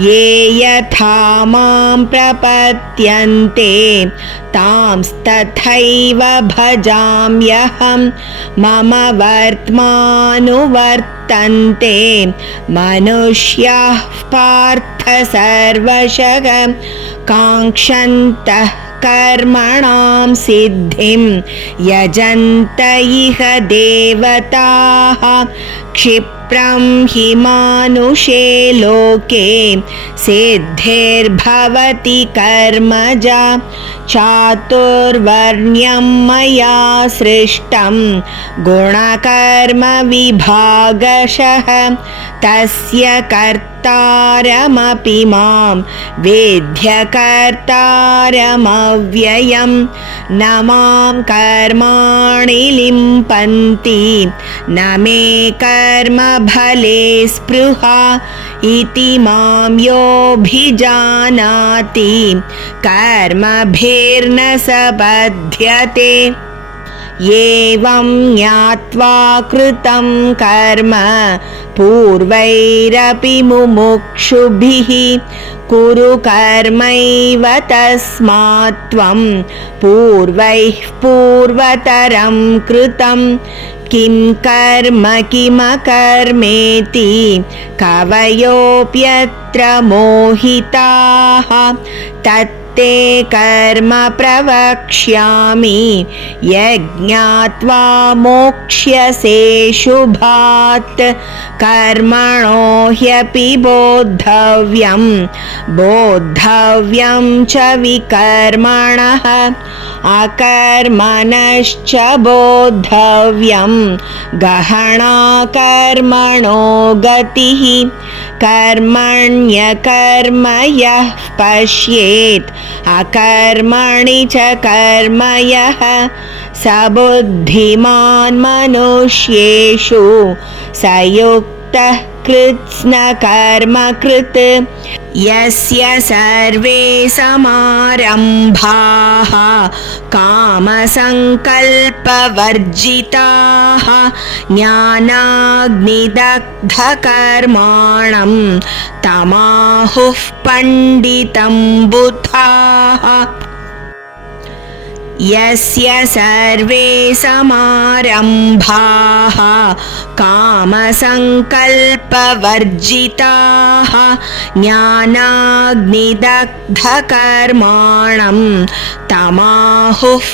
ये यथा मां प्रपद्यन्ते तांस्तथैव भजाम्यहं मम वर्त्मानुवर्तन्ते मनुष्याः पार्थ सर्वशः काङ्क्षन्तः कर्मणां सिद्धिं यजन्त इह देवताः क्षिप्रं हि मानुषे लोके सिद्धिर्भवति कर्मजा चातुर्वर्ण्यं मया सृष्टं गुणकर्मविभागशः तस्य कर्तारमपि मां वेद्यकर्तारमव्ययं न मां कर्माणि लिम्पन्ति न मे कर्मफले स्पृहा इति मां योऽभिजानाति कर्मभिर्न स बध्यते एवं ज्ञात्वा कृतं कर्म पूर्वैरपि मुमुक्षुभिः कुरु कर्मैव तस्मात् त्वं पूर्वैः पूर्वतरं कृतं किं कर्म किमकर्मेति कवयोऽप्यत्र मोहिताः तत्ते कर्म प्रवक्ष्यामि यज्ञात्वा मोक्ष्यसे शुभात् कर्मणो ह्यपि बोद्धव्यं च विकर्मणः अकर्मणश्च बोद्धव्यं गहना कर्मणो गतिः कर्मण्यकर्म यः पश्येत् अकर्मणि च कर्म यः स बुद्धिमान् मनुष्येषु स युक्तः कृत्स्नकर्मकृत् यस्य सर्वे समारम्भाः कामसङ्कल्पवर्जिताः ज्ञानाग्निदग्धकर्माणं तमाहुः पण्डितं बुधाः यस्य सर्वे समारम्भाः कामसङ्कल्पवर्जिताः ज्ञानाग्निदग्धकर्माणं तमाहुः